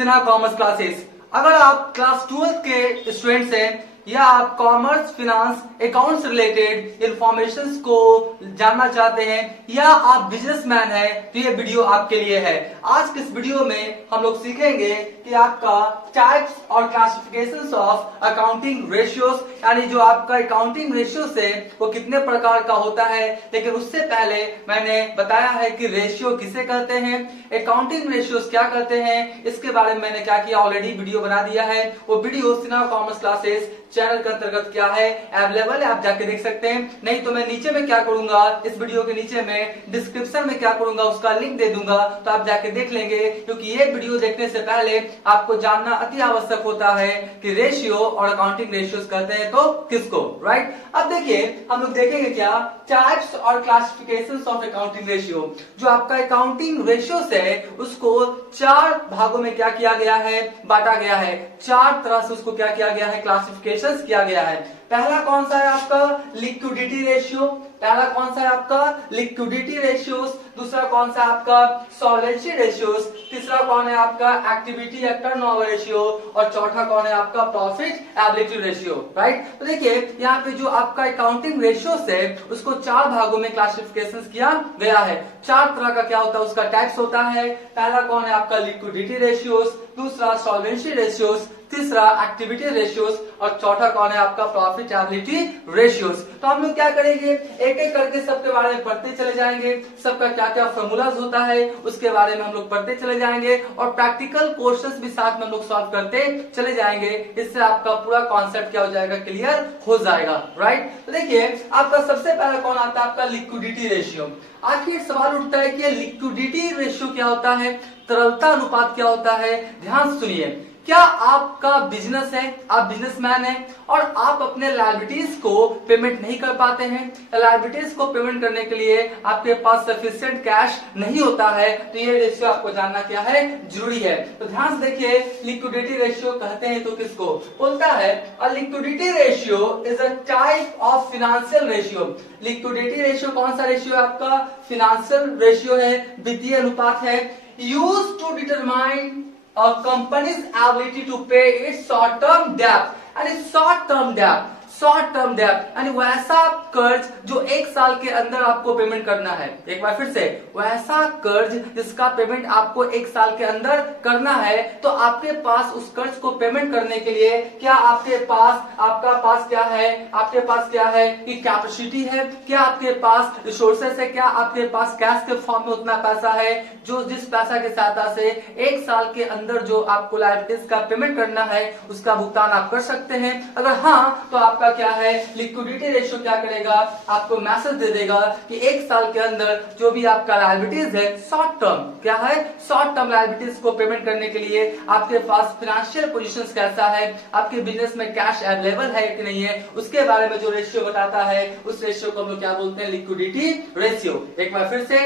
Sinha commerce classes. अगर आप class 12 के स्टूडेंट्स हैं या आप commerce finance accounts related information को जानना चाहते हैं या आप बिजनेसमैन हैं तो ये वीडियो आपके लिए है। आज के इस वीडियो में हम लोग सीखेंगे कि आपका टाइप्स और क्लासिफिकेशंस ऑफ अकाउंटिंग रेशियोज, यानी जो आपका अकाउंटिंग रेशियोज है वो कितने प्रकार का होता है। लेकिन उससे पहले मैंने बताया है कि रेशियो किसे कहते हैं, अकाउंटिंग रेशियोज क्या कहते हैं, इसके बारे में मैंने क्या किया, ऑलरेडी वीडियो बना दिया है। वो video Sinha commerce classes channel के अंतर्गत क्या है, अवेलेबल है, आप जाके देख सकते हैं। नहीं तो मैं नीचे में क्या करूंगा, इस वीडियो के नीचे में डिस्क्रिप्शन में क्या करूंगा, उसका लिंक दे दूंगा, तो आप जाके देख लेंगे। क्योंकि ये वीडियो देखने से पहले आपको जानना अति आवश्यक होता है कि रेशियो और अकाउंटिंग रेशियोज कहते हैं तो किसको, राइट। अब देखिए हम लोग देखेंगे क्या टाइप्स और क्लासिफिकेशंस ऑफ अकाउंटिंग रेशियो। जो आपका अकाउंटिंग रेशियोज है उसको 4 भागों में क्या किया गया है, बांटा गया है। 4 तरह से उसको क्या किया गया है, क्लासिफिकेशन किया गया है। पहला कौन सा है आपका लिक्विडिटी रेशियो, पहला कौन सा है आपका लिक्विडिटी रेशियोज, दूसरा कौन सा आपका सॉल्वेंसी रेशियोज, तीसरा कौन है आपका एक्टिविटी या टर्नओवर रेशियो और चौथा कौन है आपका प्रॉफिट एबिलिटी रेशियो, राइट। तो देखिए यहाँ पे जो आपका अकाउंटिंग रेशियोज है उसको 4 भागों में क्लासिफिकेशन किया गया है। 4 तरह का क्या होता है, उसका टाइप्स होता है। पहला कौन है आपका लिक्विडिटी रेशियोज, दूसरा सॉल्वेंसी रेशियोज, तीसरा एक्टिविटी रेशियोज और चौथा कौन है आपका प्रॉफिटेबिलिटी रेशियोज। तो हम लोग क्या करेंगे, एक एक करके सबके बारे में पढ़ते चले जाएंगे, सबका क्या क्या फॉर्मूलाज होता है उसके बारे में हम लोग पढ़ते चले जाएंगे और प्रैक्टिकल क्वेश्चंस भी साथ में हम लोग सॉल्व करते चले जाएंगे। इससे आपका पूरा कॉन्सेप्ट क्या हो जाएगा, क्लियर हो जाएगा, राइट। तो देखिए आपका सबसे पहला कौन आता है, आपका लिक्विडिटी रेशियो। आखिर सवाल उठता है कि लिक्विडिटी रेशियो क्या होता है, तरलता अनुपात क्या होता है। ध्यान सुनिए, क्या आपका बिजनेस है, आप बिजनेसमैन हैं और आप अपने लायबिलिटीज को पेमेंट नहीं कर पाते हैं, लायबिलिटीज को पेमेंट करने के लिए आपके पास सफिशिएंट कैश नहीं होता है, तो ये रेशियो आपको जानना क्या है, जरूरी है। तो ध्यान से देखिए लिक्विडिटी रेशियो कहते हैं तो किसको बोलता है, liquidity ratio is a type of financial ratio. Liquidity ratio कौन सा रेशियो है आपका, फिनेंशियल रेशियो है, वित्तीय अनुपात है, used to determine a company's ability to pay its short-term debt, and short-term debt यानी वैसा कर्ज जो 1 साल के अंदर आपको पेमेंट करना है। एक बार फिर से, वैसा कर्ज जिसका पेमेंट आपको 1 साल के अंदर करना है, तो आपके पास उस कर्ज को पेमेंट करने के लिए क्या आपके पास क्या है, आपके पास क्या है कि कैपेसिटी है, क्या आपके पास रिसोर्सेस है, क्या आपके पास कैश के फॉर्म में उतना पैसा है जो जिस पैसा के सहायता से 1 साल के अंदर जो आपको लायबिलिटीज का पेमेंट करना है उसका भुगतान आप कर सकते हैं। अगर हाँ तो आपका क्या है, लिक्विडिटी रेशियो क्या करेगा, आपको मैसेज दे देगा कि 1 साल के अंदर जो भी आपका लायबिलिटीज है शॉर्ट टर्म, क्या है, शॉर्ट टर्म लायबिलिटीज को पेमेंट करने के लिए आपके पास फाइनेंशियल पोजीशंस कैसा है, आपके बिजनेस में कैश अवेलेबल है कि नहीं है, उसके बारे में जो रेशियो बताता है उस रेशियो को हम लोग क्या बोलते हैं, लिक्विडिटी रेशियो। एक बार फिर से,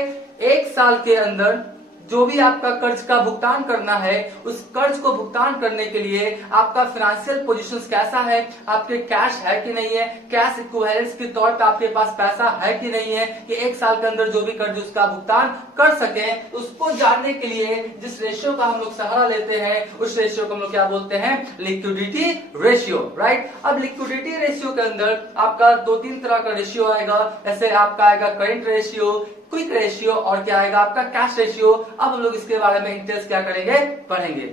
1 साल के अंदर जो भी आपका कर्ज का भुगतान करना है उस कर्ज को भुगतान करने के लिए आपका फाइनेंशियल पोजीशंस कैसा है, आपके कैश है कि नहीं है, कैश इक्विवेलेंस के तौर पे आपके पास पैसा है कि नहीं है कि 1 साल के अंदर जो भी कर्ज उसका भुगतान कर सके। उसको जानने के लिए जिस रेशियो का हम लोग सहारा लेते हैं उस रेशियो को हम लोग क्या बोलते हैं, लिक्विडिटी रेशियो, राइट। अब लिक्विडिटी रेशियो के अंदर आपका 2-3 तरह का रेशियो आएगा। जैसे आपका आएगा करेंट रेशियो, क्विक रेशियो और क्या आएगा आपका कैश रेशियो। अब हम लोग इसके बारे में इंटरेस्ट क्या करेंगे, पढ़ेंगे।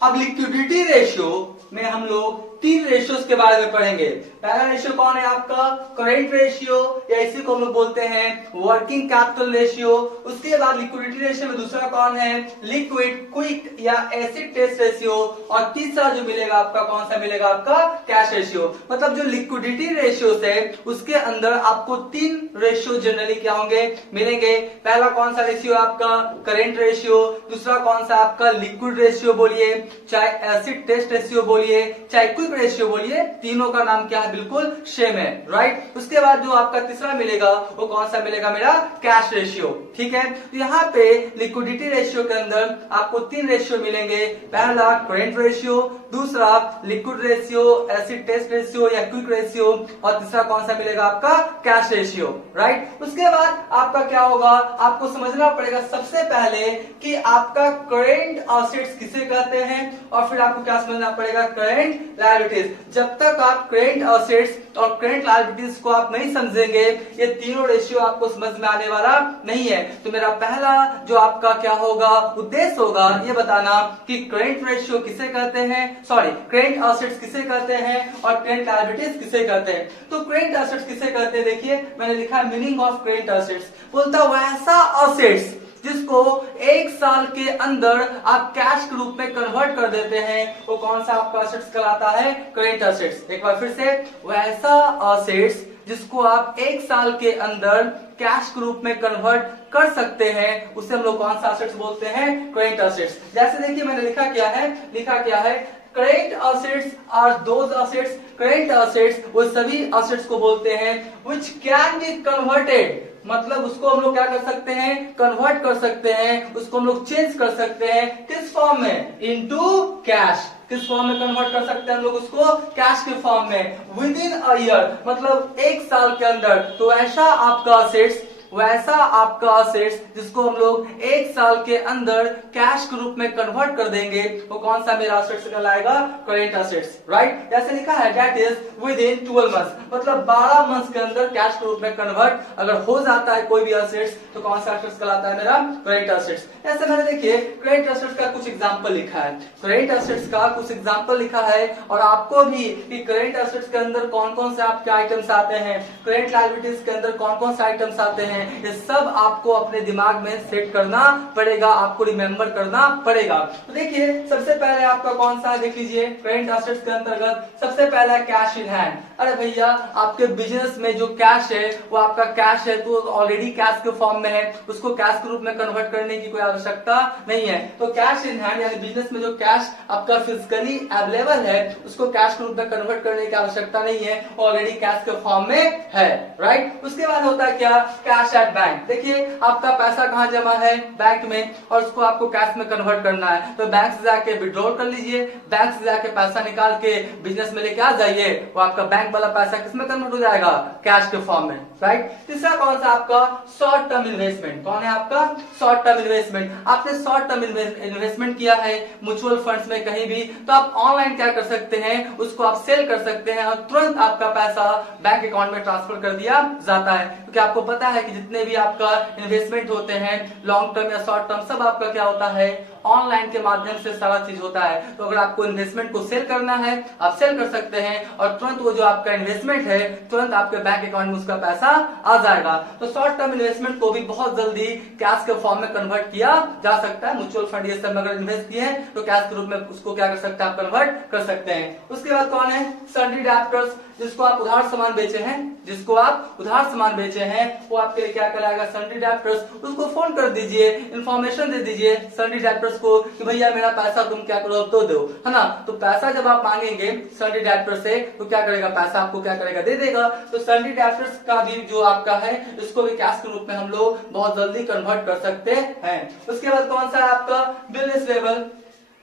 अब लिक्विडिटी रेशियो में हम लोग 3 रेशियोज के बारे में पढ़ेंगे। पहला रेशियो कौन है आपका, करेंट रेशियो, या इसी को हम लोग बोलते हैं वर्किंग कैपिटल रेशियो। उसके बाद लिक्विडिटी रेशियो में दूसरा कौन है, लिक्विड, क्विक या एसिड टेस्ट रेशियो, और तीसरा जो मिलेगा आपका कौन सा मिलेगा, आपका कैश रेशियो। मतलब जो लिक्विडिटी रेशियो है उसके अंदर आपको 3 रेशियो जनरली क्या होंगे, मिलेंगे। पहला कौन सा रेशियो आपका करेंट रेशियो, दूसरा कौन सा आपका लिक्विड रेशियो बोलिए, चाहे एसिड टेस्ट रेशियो बोलिए, चाहे क्विक रेशियो बोलिए, तीनों का नाम क्या है, बिल्कुल सेम है, राइट। उसके बाद जो आपका तीसरा मिलेगा वो कौन सा मिलेगा, मेरा कैश रेशियो, ठीक है। तो यहाँ पे लिक्विडिटी रेशियो के अंदर आपको 3 रेशियो मिलेंगे। पहला करेंट रेशियो, दूसरा liquid ratio, acid test ratio या क्विक रेशियो, और तीसरा कौन सा मिलेगा आपका कैश रेशियो, राइट। उसके बाद आपका क्या होगा, आपको समझना पड़ेगा सबसे पहले कि आपका करेंट एसेट्स किसे कहते हैं, और फिर आपको क्या समझना पड़ेगा, करेंट लायबिलिटीज। जब तक आप करेंट एसेट्स और करेंट लायबिलिटीज को आप नहीं समझेंगे, ये तीनों रेशियो आपको समझ में आने वाला नहीं है। तो मेरा पहला जो आपका क्या होगा, उद्देश्य होगा ये बताना कि करेंट रेशियो किसे कहते हैं, सॉरी करेंट एसेट्स किसे कहते हैं और करेंट लायबिलिटीज किसे कहते हैं। तो करेंट एसेट्स किसे कहते हैं, देखिए मैंने लिखा है मीनिंग ऑफ करेंट एसेट्स, बोलता वैसा एसेट्स जिसको 1 साल के अंदर आप कैश के रूप में कन्वर्ट कर देते हैं, वो कौन सा आपका एसेट्स कहलाता है, करेंट एसेट्स। एक बार फिर से, वैसा एसेट्स जिसको आप 1 साल के अंदर कैश के रूप में कन्वर्ट कर सकते हैं, उसे हम लोग कौन सा एसेट्स बोलते हैं, करेंट एसेट्स। जैसे देखिए मैंने लिखा क्या है, current assets are those assets, current assets वो सभी एसेट्स को बोलते हैं व्हिच कैन बी कन्वर्टेड, मतलब उसको हम लोग क्या कर सकते हैं, कन्वर्ट कर सकते हैं, उसको हम लोग चेंज कर सकते हैं, किस फॉर्म में, इनटू कैश। किस फॉर्म में कन्वर्ट कर सकते हैं हम लोग उसको, कैश के फॉर्म में, विद इन अ ईयर, मतलब 1 साल के अंदर। तो ऐसा आपका एसेट्स, वैसा आपका एसेट्स जिसको हम लोग 1 साल के अंदर कैश के रूप में कन्वर्ट कर देंगे, वो कौन सा मेरा एसेट्स कहलाएगा, करेंट एसेट्स, राइट। जैसे लिखा है that is with in 12 months, मतलब 12 मंथ्स के अंदर कैश के रूप में कन्वर्ट अगर हो जाता है कोई भी एसेट्स, तो कौन सा एसेट्स कहलाता है, मेरा करेंट एसेट्स। ऐसे मैंने देखिए करेंट एसेट्स का कुछ एग्जांपल लिखा है, करेंट एसेट्स का कुछ एग्जांपल लिखा है, और आपको भी कि करेंट एसेट्स के अंदर कौन कौन से आपके आइटम्स आते हैं, करेंट लायबिलिटीज के अंदर कौन कौन से आइटम्स आते हैं, ये सब आपको अपने दिमाग में सेट करना पड़ेगा, आपको रिमेंबर करना पड़ेगा। तो देखिए सबसे पहले आपका कौन सा, देख लीजिए करेंट एसेट्स के अंतर्गत सबसे पहला कैश इन हैंड। अरे भैया आपके बिजनेस में जो कैश है वो आपका कैश है, तो ऑलरेडी कैश के फॉर्म में है, उसको कैश के रूप में कन्वर्ट करने की कोई आवश्यकता नहीं है। तो कैश इन हैंड यानी बिजनेस में जो कैश आपका फिजिकली अवेलेबल है, उसको कैश के रूप में कन्वर्ट करने की आवश्यकता नहीं है, ऑलरेडी कैश के फॉर्म में है, राइट। उसके बाद होता है क्या, कैश एट बैंक। देखिए आपका पैसा कहाँ जमा है, बैंक में, और उसको आपको कैश में कन्वर्ट करना है, तो बैंक से जाके विड्रॉल कर लीजिए, बैंक से जाके पैसा निकाल के बिजनेस में लेके आ जाइए, वो आपका बैंक वाला पैसा किसमें कन्वर्ट हो जाएगा, कैश के फॉर्म में, राइट। तीसरा कौन सा आपका, शॉर्ट टर्म इन्वेस्टमेंट। कौन है आपका, शॉर्ट टर्म इन्वेस्टमेंट। आपने शॉर्ट टर्म इन्वेस्टमेंट किया है म्यूचुअल फंड्स में कहीं भी, तो आप ऑनलाइन क्या कर सकते हैं, उसको आप सेल कर सकते हैं और तुरंत आपका पैसा बैंक अकाउंट में ट्रांसफर कर दिया जाता है। क्योंकि आपको पता है कि जितने भी आपका इन्वेस्टमेंट होते हैं लॉन्ग टर्म या शॉर्ट टर्म, सब आपका क्या होता है, ऑनलाइन के माध्यम से सारा चीज होता है। तो अगर आपको इन्वेस्टमेंट को सेल करना है, आप सेल कर सकते हैं और तुरंत वो जो आपका इन्वेस्टमेंट है तुरंत आपके बैंक अकाउंट में उसका पैसा आ जाएगा। तो शॉर्ट टर्म इन्वेस्टमेंट को भी बहुत जल्दी कैश के फॉर्म में कन्वर्ट किया जा सकता है। म्यूचुअल फंड ये सब अगर इन्वेस्ट किए हैं तो कैश के रूप में उसको क्या कर सकते हैं, आप कन्वर्ट कर सकते हैं। उसके बाद कौन है, सन्ड्री डेब्टर्स। जिसको आप उधार सामान बेचे हैं, जिसको आप उधार सामान बेचे हैं, वो आपके लिए क्या कराएगा, सन्ड्री डेब्टर्स। उसको फोन कर दीजिए, इन्फॉर्मेशन दे दीजिए सन्ड्री डेब्टर्स को कि भैया मेरा पैसा तुम क्या करो तो दो, है ना। तो पैसा जब आप मांगेंगे सन्ड्री डेब्टर से, तो क्या करेगा, पैसा आपको क्या करेगा, दे देगा। तो सन्ड्री डेब्टर्स का भी जो आपका है, इसको भी कैश के रूप में हम लोग बहुत जल्दी कन्वर्ट कर सकते हैं। उसके बाद कौन सा है आपका, bill receivable.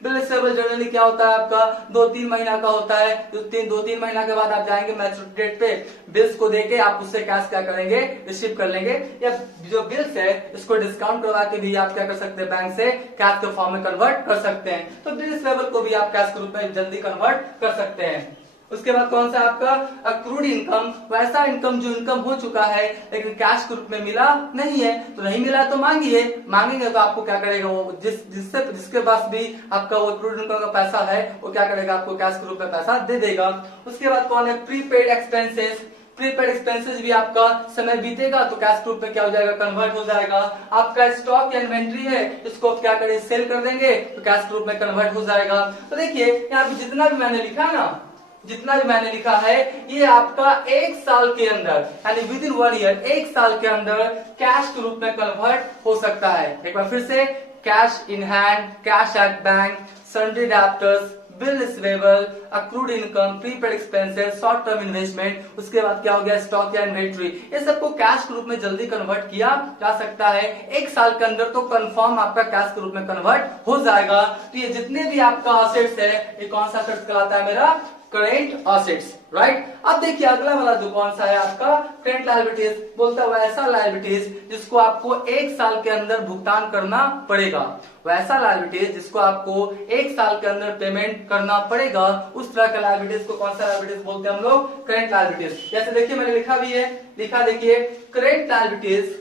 Bill receivable generally क्या होता है आपका, 2-3 महीना का होता है। 2-3 महीना के बाद आप जाएंगे मैच्योरिटी डेट पे, बिल्स को देके आप उससे कैश क्या करेंगे, रिसीव कर लेंगे। या जो बिल्स है इसको डिस्काउंट करवा के भी आप क्या कर सकते हैं, बैंक से कैश के फॉर्म में कन्वर्ट कर सकते हैं। तो बिल रिसीवेबल को भी आप कैश के रूप में जल्दी कन्वर्ट कर सकते हैं। उसके बाद कौन सा आपका, अक्रूड इनकम। वैसा इनकम जो इनकम हो चुका है लेकिन कैश के रूप में मिला नहीं है, तो नहीं मिला तो मांगिए, मांगेंगे तो आपको क्या करेगा, वो जिसके पास भी आपका वो अक्रूड इनकम का पैसा है वो क्या करेगा, आपको कैश के रूप में पैसा दे देगा। उसके बाद कौन है, प्रीपेड एक्सपेंसेस। प्रीपेड एक्सपेंसेस भी आपका समय बीतेगा तो कैश रूप में क्या हो जाएगा, कन्वर्ट हो जाएगा। आपका स्टॉक या इन्वेंट्री है, इसको क्या करें, सेल कर देंगे तो कैश रूप में कन्वर्ट हो जाएगा। तो देखिए यहाँ पे जितना भी मैंने लिखा है ना, जितना भी मैंने लिखा है ये आपका 1 साल के अंदर यानी विद इन 1 ईयर, 1 साल के अंदर कैश के रूप में कन्वर्ट हो सकता है। एक बार फिर से, cash in hand, cash at bank, sundry debtors, bill receivable, accrued income, prepaid expenses, short term investment, उसके बाद क्या हो गया स्टॉक या इन्वेंट्री। ये सबको कैश के रूप में जल्दी कन्वर्ट किया जा सकता है, एक साल के अंदर तो कंफर्म आपका कैश के रूप में कन्वर्ट हो जाएगा। तो ये जितने भी आपका असेट्स है, ये कौन सा असेट्स कहलाता है मेरा करेंट असेट्स, राइट। अब देखिए अगला वाला जो कौन सा है आपका करेंट लायबिलिटीज, बोलता है वैसा लायबिलिटीज जिसको आपको एक साल के अंदर भुगतान करना पड़ेगा, वैसा लायबिलिटीज जिसको आपको एक साल के अंदर पेमेंट करना पड़ेगा, उस तरह का लायबिलिटीज को कौन सा लायबिलिटीज बोलते हैं हम लोग करेंट लायबिलिटीज। जैसे देखिए मैंने लिखा भी है, लिखा देखिए current liabilities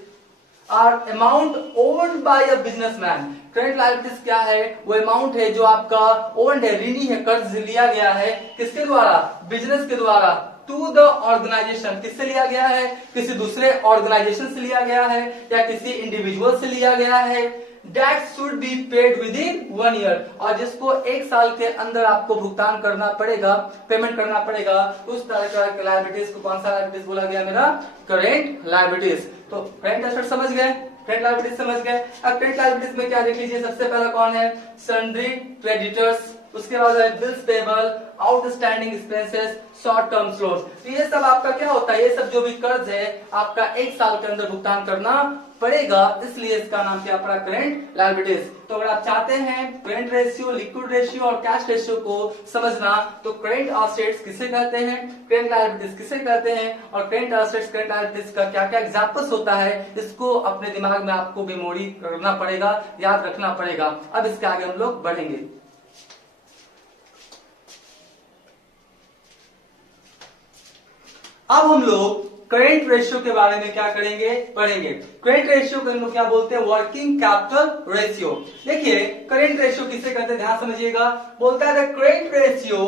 are amount owned by a businessman. Current liabilities क्या है, वो अमाउंट है जो आपका ओन्ड है, ऋणी है, कर्ज लिया गया है, किसके द्वारा, बिजनेस के द्वारा, टू द ऑर्गेनाइजेशन, किससे लिया गया है, किसी दूसरे ऑर्गेनाइजेशन से लिया गया है या किसी इंडिविजुअल से लिया गया है, that should be paid within 1 year, और जिसको एक साल के अंदर आपको भुगतान करना पड़ेगा, पेमेंट करना पड़ेगा, उस तरह का लायबिलिटीज को कौन सा लायबिलिटीज बोला गया मेरा करेंट लायबिलिटीज। तो करेंट एसेट समझ गए, करेंट लायबिलिटीज समझ गए। अब करेंट लायबिलिटीज में क्या देख लीजिए, सबसे पहला कौन है सन्ड्री क्रेडिटर्स, उसके बाद है bills payable, outstanding expenses, short term loans. तो ये सब आपका क्या होता है, ये सब जो भी कर्ज है आपका एक साल के अंदर भुगतान करना पड़ेगा, इसलिए इसका नाम क्या पड़ा करेंट लायबिलिटीज। तो अगर आप चाहते हैं करेंट रेशियो, लिक्विड रेशियो और कैश रेशियो को समझना, तो करेंट असेट्स किसे कहते हैं, करेंट लायबिलिटीज किसे कहते हैं, और करेंट असेट्स करेंट लायबिलिटीज का क्या क्या एग्जांपल्स होता है, इसको अपने दिमाग में आपको मेमोरी करना पड़ेगा, याद रखना पड़ेगा। अब इसके आगे हम लोग बढ़ेंगे। अब हम लोग करेंट रेशियो के बारे में क्या करेंगे, पढ़ेंगे। करेंट रेशियो को हम लोग क्या बोलते हैं, वर्किंग कैपिटल रेशियो। देखिए करेंट रेशियो किसे कहते हैं, ध्यान समझिएगा, बोलता है current ratio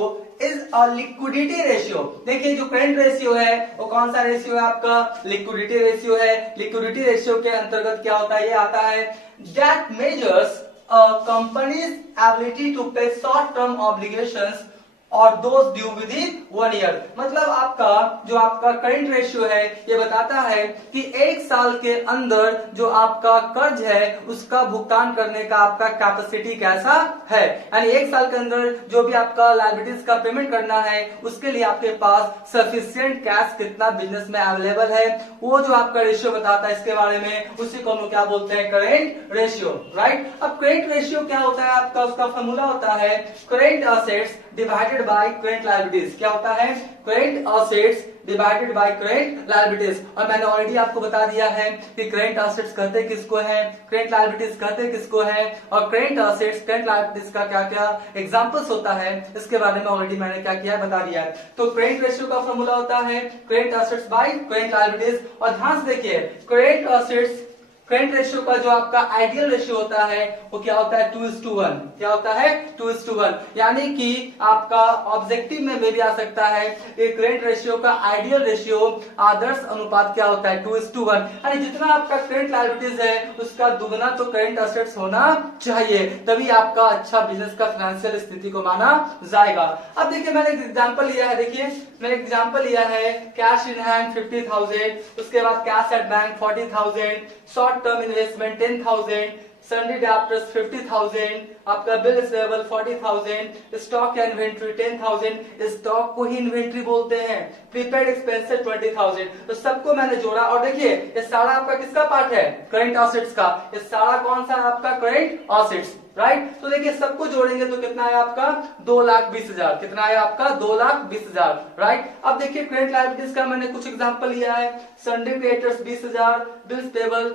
is a liquidity ratio. देखिए जो करेंट रेशियो है वो कौन सा रेशियो है आपका, लिक्विडिटी रेशियो है। लिक्विडिटी रेशियो के अंतर्गत क्या होता है, ये आता है that measures a company's ability to pay short term obligations और those due within 1 year. मतलब आपका जो आपका करेंट रेशियो है ये बताता है कि एक साल के अंदर जो आपका कर्ज है उसका भुगतान करने का आपका कैपेसिटी कैसा है, यानी एक साल के अंदर जो भी आपका लायबिलिटीज का पेमेंट करना है उसके लिए आपके पास सफिशिएंट कैश कितना बिजनेस में अवेलेबल है, वो जो आपका रेशियो बताता है इसके बारे में, उसी को हम क्या बोलते हैं करेंट रेशियो, राइट। अब करेंट रेशियो क्या होता है आपका, उसका फॉर्मूला होता है current assets divided by current liabilities. क्या होता है, current assets divided by current liabilities. और मैंने ऑलरेडी आपको बता दिया है कि करेंट असेट्स कहते किसको है, करेंट लायबिलिटीज कहते किसको है, और करेंट असेट्स करेंट लायबिलिटीज का क्या क्या एग्जांपल्स होता है इसके बारे में ऑलरेडी मैंने क्या किया बता दिया है। तो करेंट रेशियो का फॉर्मूला होता है current assets by current liabilities. और ध्यान से देखिए करेंट असेट्स करेंट रेशियो का जो आपका आइडियल रेशियो होता है वो क्या होता है 2:1। क्या होता है 2:1, यानी कि आपका ऑब्जेक्टिव में भी आ सकता है कि करेंट रेशियो का आइडियल रेशियो आदर्श अनुपात क्या होता है 2:1, यानी जितना आपका करेंट लायबिलिटीज है उसका दुगना तो करेंट असेट्स होना चाहिए, तभी आपका अच्छा बिजनेस का फाइनेंशियल स्थिति को माना जाएगा। अब देखिए मैंने एक एग्जांपल लिया है, देखिए मैंने एग्जांपल लिया है कैश इन हैंड 50,000, उसके बाद cash at bank 40,000, short term investment 10,000, sundry debtors 50,000, आपका बिल रिसीवेबल 40,000, स्टॉक या इन्वेंट्री 10,000, स्टॉक को ही इन्वेंट्री बोलते हैं, प्रीपेड एक्सपेंसेस 20,000। तो सबको मैंने जोड़ा और देखिए ये सारा आपका किसका पार्ट है, करेंट असेट्स का। ये सारा कौन सा है आपका करेंट असेट्स, राइट। तो देखिए सबको जोड़ेंगे तो कितना है आपका 2,20,000, कितना है आपका 2,20,000, राइट। अब देखिए करेंट लायबिलिटीज का मैंने कुछ एग्जांपल लिया है, सन्ड्री क्रेडिटर्स 20,000, बिल्स पेबल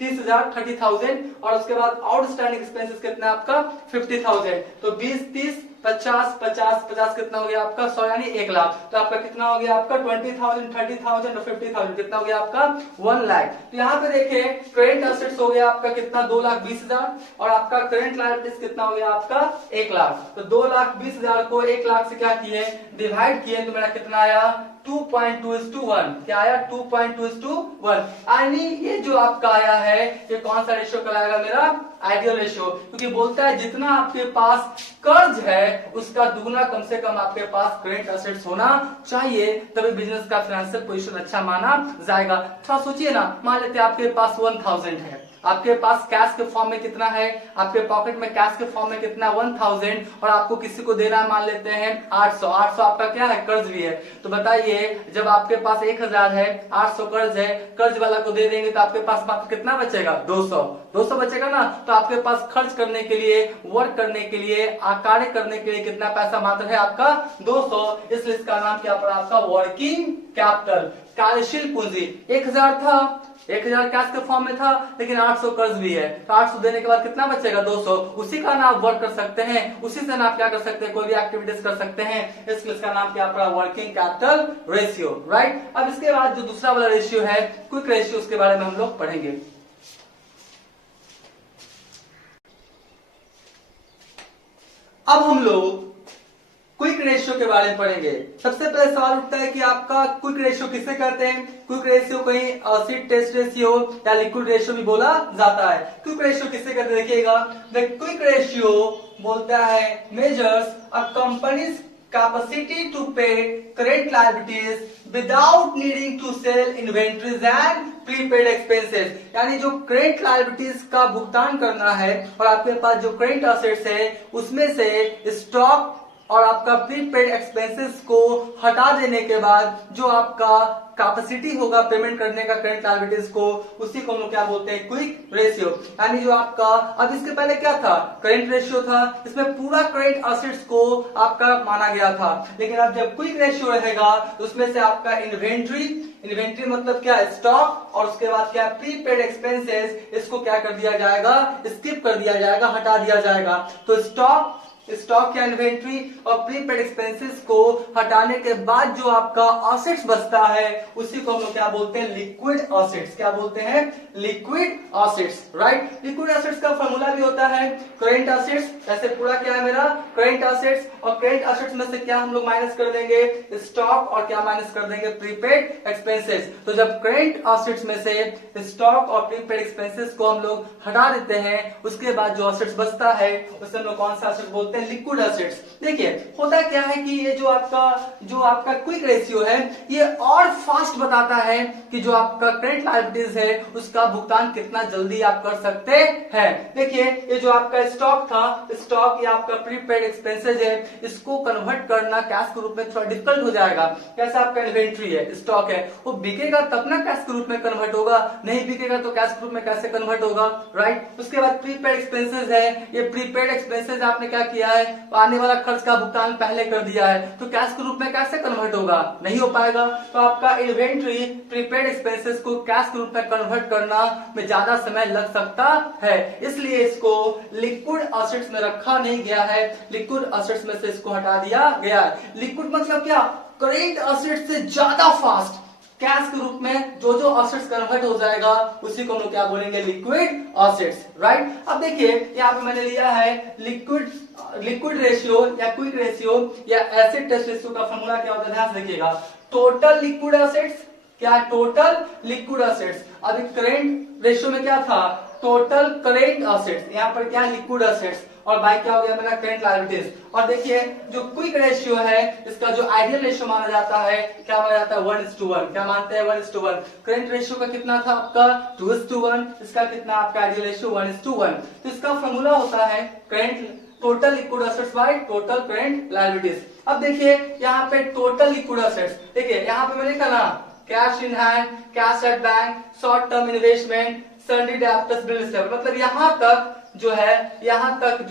30,000 और उसके बाद आउटस्टैंडिंग एक्सपेंसेस कितना है आपका 50,000। तो 20, 30, 50, 50, 50 कितना हो गया आपका 100, यानी 1 लाख। तो आपका कितना हो गया आपका 20,000, 30,000 और 50,000, कितना हो गया आपका 1 लाख। तो यहाँ पे देखिए करेंट असेट्स हो गया आपका कितना 2,20,000 और आपका करेंट लायबिलिटीज कितना हो गया आपका 1 लाख। तो 2,20,000 को 1 लाख से क्या किए डिवाइड किए तो मेरा कितना आया 2.2:1। क्या आया 2.2:1, यानी ये जो आपका आया है ये कौन सा रेशियो कहलाएगा मेरा आइडियल रेशियो, क्योंकि बोलता है जितना आपके पास कर्ज है उसका दुगना कम से कम आपके पास करेंट असेट्स होना चाहिए, तभी बिजनेस का फाइनेंशियल पोजीशन अच्छा माना जाएगा। थोड़ा सोचिए ना, मान लेते हैं आपके पास 1,000 है आपके पास कैश के फॉर्म में कितना है, आपके पॉकेट में कैश के फॉर्म में कितना 1000 और आपको किसी को देना मान लेते हैं 800 आपका क्या है, कर्ज भी है। तो बताइए जब आपके पास 1000 है, 800 कर्ज है, कर्ज वाला को दे देंगे तो आपके पास मात्र कितना बचेगा, 200 बचेगा ना। तो आपके पास खर्च करने के लिए, वर्क करने के लिए, कार्य करने के लिए कितना पैसा मात्र है आपका 200, इसलिए इसका नाम क्या पड़ा आपका वर्किंग कैपिटल, कार्यशील पूंजी। 1000 था, 1000 कैश के फॉर्म में था, लेकिन 800 कर्ज भी है, तो 800 देने के बाद कितना बचेगा 200, उसी का नाम वर्क कर सकते हैं, उसी से आप क्या कर सकते हैं, कोई भी एक्टिविटीज कर सकते हैं, इसलिए इसका नाम क्या पड़ा वर्किंग कैपिटल रेशियो, राइट। अब इसके बाद जो दूसरा वाला रेशियो है क्विक रेशियो, उसके बारे में हम लोग पढ़ेंगे। अब हम लोग क्विक रेशियो के बारे में पढ़ेंगे। सबसे पहले सवाल उठता है कि आपका क्विक रेशियो किसे कहते हैं। क्विक रेशियो कहीं एसिड टेस्ट रेशियो या लिक्विड रेशियो भी बोला जाता है। क्विक रेशियो किसे कहते हैं, देखिएगा, द क्विक रेशियो बोलता है measures a company's capacity to pay current liabilities without needing to sell inventories and prepaid expenses. यानी जो करेंट लायबिलिटीज का भुगतान करना है और आपके पास जो करेंट असेट्स है उसमें से स्टॉक और आपका प्रीपेड एक्सपेंसेस को हटा देने के बाद जो आपका कैपेसिटी होगा पेमेंट करने का करेंट लायबिलिटीज को, उसी को हम लोग क्या बोलते हैं, क्विक रेशियो। यानी जो आपका, अब इसके पहले क्या था, करेंट रेशियो था, इसमें पूरा करेंट असेट्स को आपका माना गया था, लेकिन अब जब क्विक रेशियो रहेगा तो उसमें से आपका इन्वेंट्री मतलब क्या, स्टॉक, और उसके बाद क्या प्रीपेड एक्सपेंसेस, इसको क्या कर दिया जाएगा, स्किप कर दिया जाएगा, हटा दिया जाएगा। तो स्टॉक या इन्वेंट्री और प्रीपेड एक्सपेंसेस को हटाने के बाद जो आपका असेट्स बचता है उसी को हम लोग क्या बोलते हैं, लिक्विड असेट्स। क्या बोलते हैं, liquid assets, right. Liquid assets का फॉर्मूला भी होता है करेंट असेट्स। ऐसे पूरा क्या है मेरा, करेंट असेट्स, और करेंट असेट्स में से क्या हम लोग माइनस कर देंगे, स्टॉक, और क्या माइनस कर देंगे, प्रीपेड एक्सपेंसेस। तो जब करेंट असेट्स में से स्टॉक और प्रीपेड एक्सपेंसेस को हम लोग हटा देते हैं, उसके बाद जो असेट्स बचता है उसे हम लोग कौन सा असेट बोलते हैं, लिक्विड असेट्स। देखिए होता क्या है कि ये जो आपका क्विक रेशियो है ये और फास्ट बताता है कि जो आपका करेंट लायबिलिटीज है उसका भुगतान कितना जल्दी आप कर सकते हैं। देखिए ये जो आपका स्टॉक था, स्टॉक या आपका प्रीपेड एक्सपेंसेस है, इसको कन्वर्ट करना कैश के रूप में थोड़ा डिफिकल्ट हो जाएगा। कैसा आपका इन्वेंट्री है, स्टॉक है, वो बिकेगा तब ना कैश के रूप में कन्वर्ट होगा, नहीं बिकेगा तो कैश के रूप में कैसे कन्वर्ट होगा, राइट। उसके बाद प्रीपेड एक्सपेंसेस है, ये प्रीपेड एक्सपेंसेस आपने क्या किया है, आने वाला खर्च का भुगतान पहले कर दिया है, तो कैश के रूप में कैसे कन्वर्ट होगा, नहीं हो पाएगा। तो आपका इन्वेंट्री प्रीपेड एक्सपेंसेस को कैश के रूप में कन्वर्ट करना में ज्यादा समय लग सकता है, इसलिए इसको लिक्विड असेट्स में रखा नहीं गया है, लिक्विड असेट्स में से इसको हटा दिया गया है। लिक्विड मतलब क्या, करेंट असेट्स से ज्यादा फास्ट कैश के रूप में जो जो असेट्स कन्वर्ट हो जाएगा उसी को हम लोग क्या बोलेंगे, लिक्विड असेट्स, राइट। अब देखिए यहाँ पे मैंने लिया है लिक्विड रेशियो या क्विक रेशियो या एसिड टेस्ट रेशियो का फॉर्मूला क्या होता है, ध्यान से देखिएगा। टोटल लिक्विड असेट्स, क्या, टोटल लिक्विड असेट्स। अभी करेंट रेशियो में क्या था, टोटल करेंट असेट्स, यहाँ पर क्या, लिक्विड असेट्स, और बाई क्या हो गया मेरा, करेंट लायबिलिटीज। और देखिए जो क्विक रेशियो है इसका जो आइडियल रेशियो माना जाता है, क्या माना जाता है, 1:1। क्या मानते हैं, 1:1। करेंट रेशियो का कितना था आपका, 2:1, इसका कितना आपका आइडियल रेशियो 1:1। तो इसका फॉर्मूला होता है current total liquid assets by total current liabilities. अब देखिए यहाँ पे टोटल लिक्विड असेट्स, देखिए यहाँ पे मैंने लिखा ना, cash in hand, cash at bank, short term investment, सन्डी debtors, bill receivable, मतलब यहाँ तक जो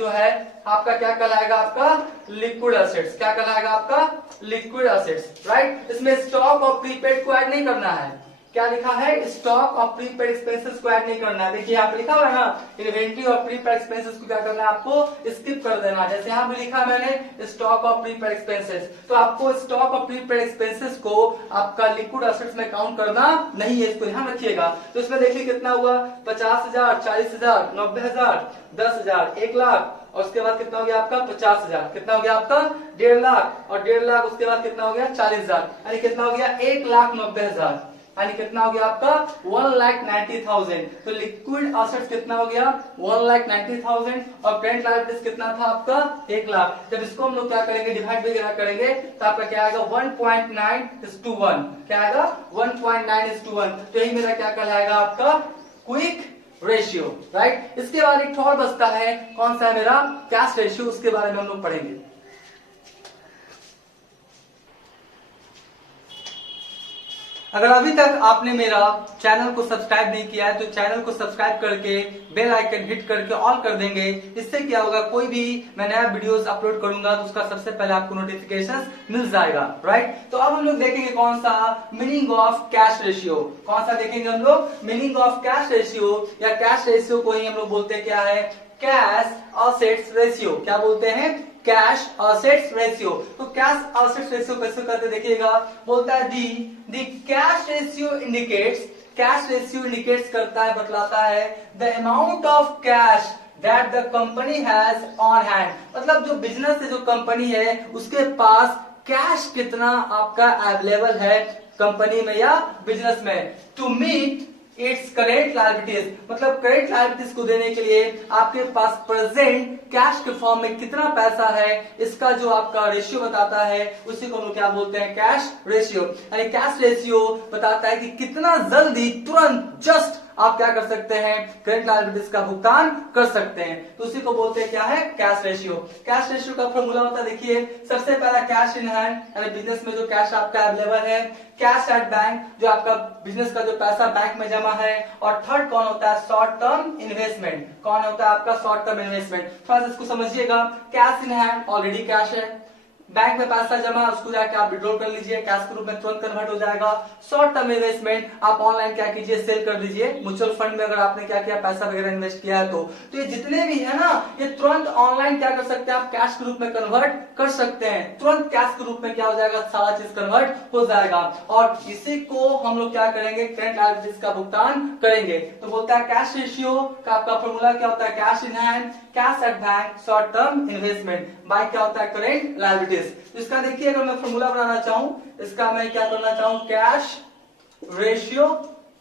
है आपका क्या कहलाएगा, आपका लिक्विड असेट्स। क्या कहलाएगा आपका, लिक्विड असेट्स, राइट। इसमें स्टॉक और प्रीपेड को ऐड नहीं करना है। क्या लिखा है, स्टॉक और प्रीपेड एक्सपेंसेस को ऐड नहीं करना है। देखिए यहाँ पे लिखा हुआ है ना, इन्वेंट्री और प्रीपेड एक्सपेंसेस को क्या करना है, आपको स्किप कर देना है। जैसे यहाँ पे लिखा मैंने स्टॉक और प्रीपेड एक्सपेंसेस, तो आपको स्टॉक और प्रीपेड एक्सपेंसेस को आपका लिक्विड असेट्स में काउंट करना नहीं है, इसको ध्यान रखिएगा। तो इसमें देखिए कितना हुआ, 50,000, 40,000, 90,000, 10,000, 1 लाख, और उसके बाद कितना हो गया आपका 50,000, कितना हो गया आपका 1.5 लाख, और 1.5 लाख उसके बाद कितना हो गया 40,000, यानी कितना हो गया 1,90,000, यानी कितना हो गया आपका 1,90,000। तो लिक्विड असेट्स कितना हो गया 1,90,000 और करेंट लायबिलिटीज कितना था आपका 1 लाख। जब इसको हम लोग क्या करेंगे, डिवाइड वगैरह करेंगे तो आपका क्या आएगा 1.9:1। क्या आएगा 1.9:1। तो यही मेरा क्या कहलाएगा आपका क्विक रेशियो, राइट। इसके बाद एक और बचता है, कौन सा है मेरा, कैश रेशियो, उसके बारे में हम लोग पढ़ेंगे। अगर अभी तक आपने मेरा चैनल को सब्सक्राइब नहीं किया है तो चैनल को सब्सक्राइब करके बेल आइकन हिट करके ऑल कर देंगे। इससे क्या होगा, कोई भी मैं नया वीडियोस अपलोड करूंगा तो उसका सबसे पहले आपको नोटिफिकेशन मिल जाएगा, राइट। तो अब हम लोग देखेंगे कौन सा, मीनिंग ऑफ कैश रेशियो। कौन सा देखेंगे हम लोग, मीनिंग ऑफ कैश रेशियो, या कैश रेशियो को ही हम लोग बोलते हैं क्या है, कैश असेट्स रेशियो। क्या बोलते हैं, कैश असेट्स रेशियो। तो कैश असेट्स रेशियो कैसे करते देखिएगा, बोलता है the cash ratio indicates, cash ratio indicates करता है, बतलाता है the amount of cash that the company has on hand. मतलब जो बिजनेस है, जो कंपनी है, उसके पास कैश कितना आपका अवेलेबल है कंपनी में या बिजनेस में, to meet its current liabilities. मतलब करेंट लायबिलिटीज को देने के लिए आपके पास प्रेजेंट कैश के फॉर्म में कितना पैसा है, इसका जो आपका रेशियो बताता है, उसी को हम लोग क्या बोलते हैं, कैश रेशियो। यानी कैश रेशियो बताता है कि कितना जल्दी, तुरंत, जस्ट आप क्या कर सकते हैं, करेंट लायबिलिटीज का भुगतान कर सकते हैं। तो उसी को बोलते हैं क्या है, कैश रेशियो। कैश रेशियो का फॉर्मूला होता है, देखिए, सबसे पहला कैश इन हैंड, यानी बिजनेस में जो कैश आपका अवेलेबल है, कैश एट बैंक, जो आपका बिजनेस का जो पैसा बैंक में जमा है, और थर्ड कौन होता है, शॉर्ट टर्म इन्वेस्टमेंट। कौन होता है आपका शॉर्ट टर्म इन्वेस्टमेंट। थोड़ा सा इसको समझिएगा, cash in hand already cash है, बैंक में पैसा जमा, उसको जाके आप विड्रॉल कर लीजिए, कैश के रूप में तुरंत कन्वर्ट हो जाएगा। शॉर्ट टर्म इन्वेस्टमेंट, आप ऑनलाइन क्या कीजिए, सेल कर दीजिए म्यूचुअल फंड में, अगर आपने क्या किया, पैसा वगैरह इन्वेस्ट किया है तो ये जितने भी है ना, ये तुरंत ऑनलाइन क्या कर सकते हैं, आप कैश के रूप में कन्वर्ट कर सकते हैं। तुरंत कैश के रूप में क्या हो जाएगा, सारा चीज कन्वर्ट हो जाएगा, और इसी को हम लोग क्या करेंगे, करेंट लायबिलिटीज का भुगतान करेंगे। तो बोलता है कैश रेशियो का आपका फॉर्मूला क्या होता है, cash in hand, cash at bank, short term investment, by क्या होता है, करेंट लायबिलिटीज। इसका देखिए, अगर मैं फॉर्मूला बनाना चाहूं, इसका मैं क्या करना चाहूं, कैश रेशियो।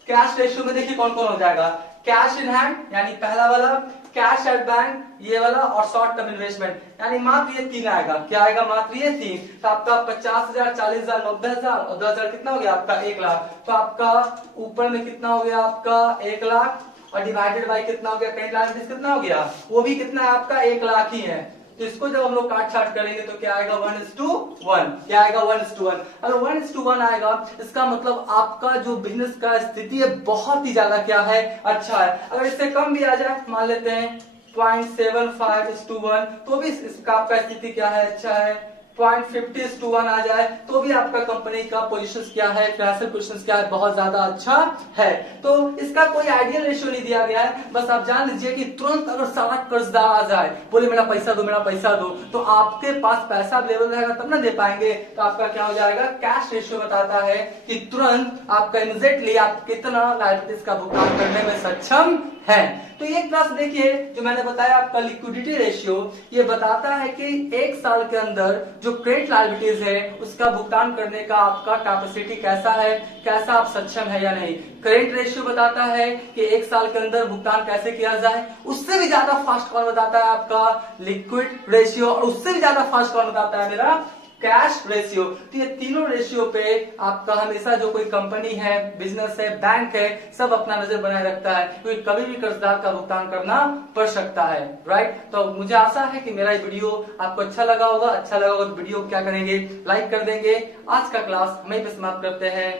कैश रेशियो में देखिए कौन कौन हो जाएगा, कैश इन हैंड यानी पहला वाला, कैश एट बैंक ये वाला, और शॉर्ट टर्म इन्वेस्टमेंट, यानी मात्र ये तीन आएगा। क्या आएगा, मात्र ये तीन। तो आपका 50,000, 40,000, 90,000 और 10,000 कितना हो गया आपका, 1 लाख। तो आपका ऊपर में कितना हो गया आपका, 1 लाख, और डिवाइडेड बाय कितना हो गया, करेंट लायबिलिटीज कितना हो गया, वो भी कितना है आपका, 1 लाख ही है। तो इसको जब हम लोग काट छाट करेंगे तो क्या आएगा, 1:1। क्या आएगा, 1:1। अगर 1:1 आएगा, इसका मतलब आपका जो बिजनेस का स्थिति है बहुत ही ज्यादा क्या है, अच्छा है। अगर इससे कम भी आ जाए, मान लेते हैं 0.75:1, तो भी इसका आपका स्थिति क्या है, अच्छा है। 0.50:1 आ जाए तो भी आपका कंपनी का पोजीशन क्या है, फाइनेंशियल पोजीशन क्या है, बहुत ज्यादा अच्छा है। तो इसका कोई आइडियल रेशियो नहीं दिया गया है, बस आप जान लीजिए कि तुरंत अगर सारा कर्जदार आ जाए, बोले मेरा पैसा दो, मेरा पैसा दो, तो आपके पास पैसा अवेलेबल रहेगा तब ना दे पाएंगे। तो आपका क्या हो जाएगा, कैश रेशियो बताता है कि तुरंत आपका इमीडिएटली आप कितना लायबिलिटीज का भुगतान करने में सक्षम है। तो ये क्लास देखिए, जो मैंने बताया आपका लिक्विडिटी रेशियो, ये बताता है कि 1 साल के अंदर जो क्रेडिट लायबिलिटीज है उसका भुगतान करने का आपका कैपेसिटी कैसा है, कैसा आप सक्षम है या नहीं। करेंट रेशियो बताता है कि 1 साल के अंदर भुगतान कैसे किया जाए। उससे भी ज्यादा फास्ट कौन बताता है, आपका लिक्विड रेशियो, और उससे भी ज्यादा फास्ट कौन बताता है, मेरा कैश रेशियो। तो ये तीनों रेशियो पे आपका हमेशा जो कोई कंपनी है, बिजनेस है, बैंक है, सब अपना नजर बनाए रखता है, क्योंकि कभी भी कर्जदार का भुगतान करना पड़ सकता है, राइट। तो मुझे आशा है कि मेरा वीडियो आपको अच्छा लगा होगा। अच्छा लगा होगा तो वीडियो क्या करेंगे, लाइक कर देंगे। आज का क्लास हम यहीं पे समाप्त करते हैं।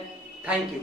Thank you.